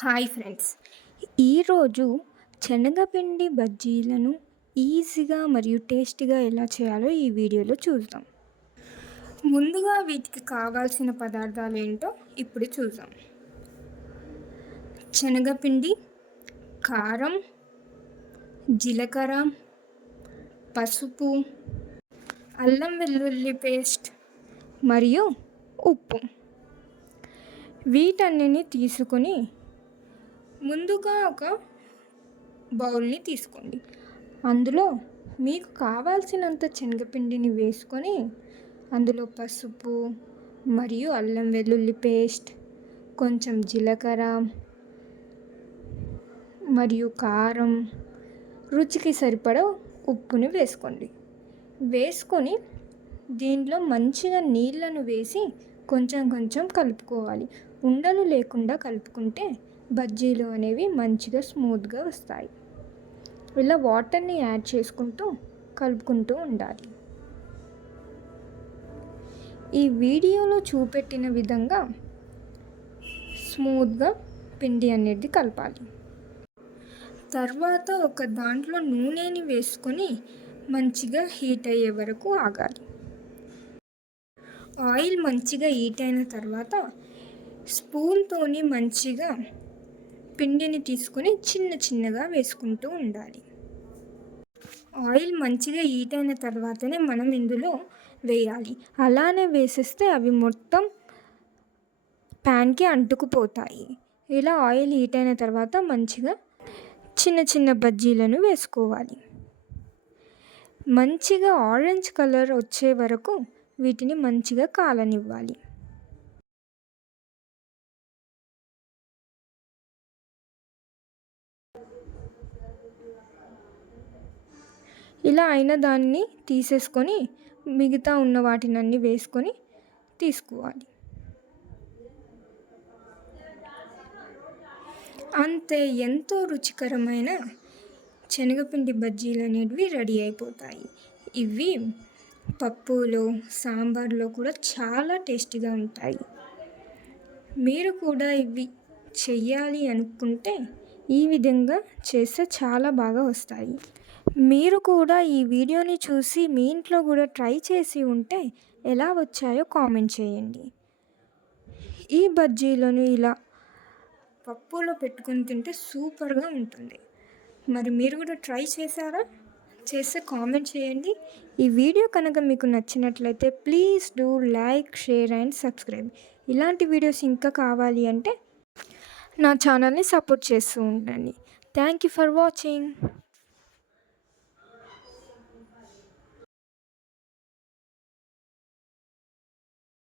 Hi friends ఈరోజు శనగపిండి బజ్జీలను ఈజీగా మరియు టేస్టీగా ఎలా చేయాలో ఈ వీడియోలో చూద్దాం. ముందుగా వీటికి కావాల్సిన పదార్థాలు ఏంటో ఇప్పుడు చూద్దాం. శనగపిండి కారం జీలకర్ర పసుపు అల్లం వెల్లుల్లి పేస్ట్ మరియు ఉప్పు. వీటన్నిటిని తీసుకొని ముందుగా ఒక బౌల్ని తీసుకోండి. అందులో మీకు కావాల్సినంత శనగపిండిని వేసుకొని అందులో పసుపు మరియు అల్లం వెల్లుల్లి పేస్ట్ కొంచెం జీలకర్ర మరియు కారం రుచికి సరిపడ ఉప్పుని వేసుకోండి. వేసుకొని దీంట్లో మంచిగా నీళ్ళను వేసి కొంచెం కొంచెం కలుపుకోవాలి. ఉండలు లేకుండా కలుపుకుంటే బజ్జీలు అనేవి మంచిగా స్మూత్గా వస్తాయి. ఇలా వాటర్ని యాడ్ చేసుకుంటూ కలుపుకుంటూ ఉండాలి. ఈ వీడియోలో చూపెట్టిన విధంగా స్మూత్గా పిండి అనేది కలపాలి. తర్వాత ఒక దాంట్లో నూనెని వేసుకొని మంచిగా హీట్ అయ్యే వరకు ఆగాలి. ఆయిల్ మంచిగా హీట్ అయిన తర్వాత స్పూన్తోని మంచిగా పిండిని తీసుకొని చిన్న చిన్నగా వేసుకుంటూ ఉండాలి. ఆయిల్ మంచిగా హీట్ అయిన తర్వాతనే మనం ఇందులో వేయాలి. అలానే వేసేస్తే అవి మొత్తం ప్యాన్కి అంటుకుపోతాయి. ఇలా ఆయిల్ హీట్ అయిన తర్వాత మంచిగా చిన్న చిన్న బజ్జీలను వేసుకోవాలి. మంచిగా ఆరెంజ్ కలర్ వచ్చే వరకు వీటిని మంచిగా కాలనివ్వాలి. ఇలా అయిన దాన్ని తీసేసుకొని మిగతా ఉన్న వాటిని అన్నీ వేసుకొని తీసుకోవాలి. అంతే ఎంతో రుచికరమైన శనగపిండి బజ్జీలు అనేటివి రెడీ అయిపోతాయి. ఇవి పప్పులో సాంబార్లో కూడా చాలా టేస్టీగా ఉంటాయి. మీరు కూడా ఇవి చెయ్యాలి అనుకుంటే ఈ విధంగా చేస్తే చాలా బాగా వస్తాయి. మీరు కూడా ఈ వీడియోని చూసి మీ ఇంట్లో కూడా ట్రై చేసి ఉంటే ఎలా వచ్చాయో కామెంట్ చేయండి. ఈ బజ్జీలను ఇలా పప్పులో పెట్టుకొని తింటే సూపర్గా ఉంటుంది. మరి మీరు కూడా ట్రై చేశారా? చేస్తే కామెంట్ చేయండి. ఈ వీడియో కనుక మీకు నచ్చినట్లయితే please do like share and subscribe. ఇలాంటి వీడియోస్ ఇంకా కావాలి అంటే నా ఛానల్ని సపోర్ట్ చేస్తూ ఉండండి. Thank you for watching.